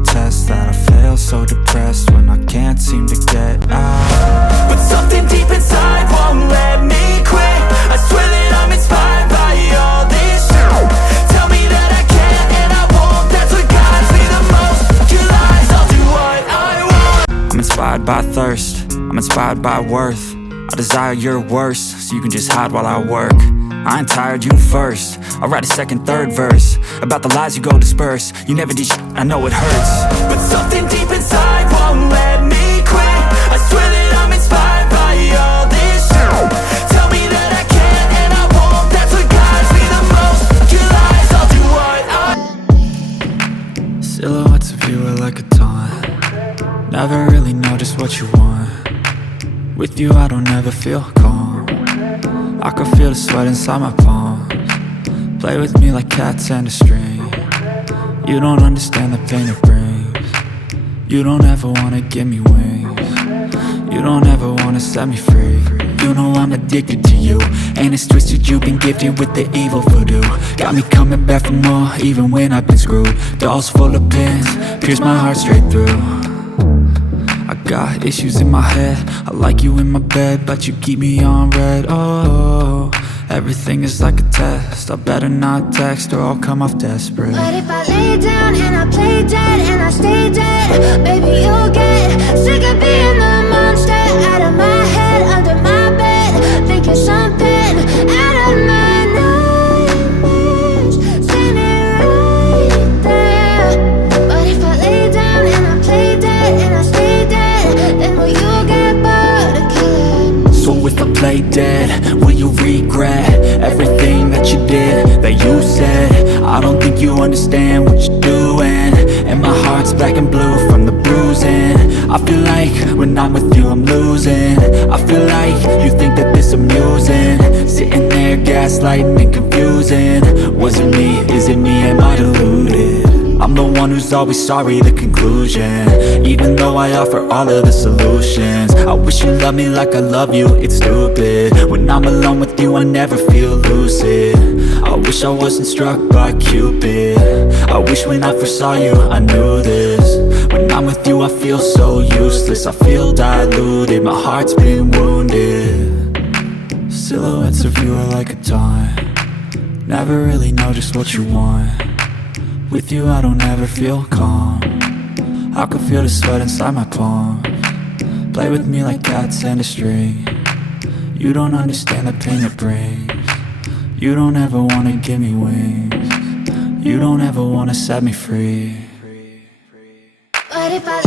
a test that I fail, so depressed when I can't seem to get out. But something deep inside won't let me quit. I swear that I'm inspired by all this shit. Tell me that I can't and I won't. That's what guides me the most. Your lies, I'll do what I want. I'm inspired by thirst, I'm inspired by worth. I desire your worst, so you can just hide while I work. I ain't tired, you first. I'll write a second, third verse about the lies you go disperse. You never did shit, I know it hurts. But something deep inside won't let me quit. I swear that I'm inspired by all this shit. Tell me that I can't and I won't. That's what guides me the most. Your lies, I'll do what I... Silhouettes of you are like a taunt. Never really know just what you want. With you I don't ever feel calm. I can feel the sweat inside my palms. Play with me like cats and a string. You don't understand the pain it brings. You don't ever wanna give me wings. You don't ever wanna set me free. You know I'm addicted to you, and it's twisted, you've been gifted with the evil voodoo. Got me coming back for more, even when I've been screwed. Dolls full of pins, pierce my heart straight through. I got issues in my head, I like you in my bed, but you keep me on red. Oh, everything is like a test. I better not text or I'll come off desperate. But if I lay down and I play dead and I stay dead, baby, you'll get sick of being the monster out of my head, under my bed, thinking something out of my nightmares, standing right there. But if I lay down and I play dead and I stay dead, then will you get bored of killing? So if I play dead, will you regret everything that you did, that you said? I don't think you understand what you're doing, and my heart's black and blue from the bruising. I feel like when I'm with you I'm losing. I feel like you think that this amusing, sitting there gaslighting and confusing. Was it me? Is it me? Am I deluded? I'm the one who's always sorry, the conclusion. Even though I offer all of the solutions, I wish you loved me like I love you, it's stupid. When I'm alone with you I never feel lucid. I wish I wasn't struck by Cupid. I wish when I first saw you I knew this. When I'm with you I feel so useless, I feel diluted, my heart's been wounded. Silhouettes of you are like a taunt. Never really know just what you want. With you I don't ever feel calm. I can feel the sweat inside my palms. Play with me like cats and a string. You don't understand the pain it brings. You don't ever wanna give me wings. You don't ever wanna set me free. But if I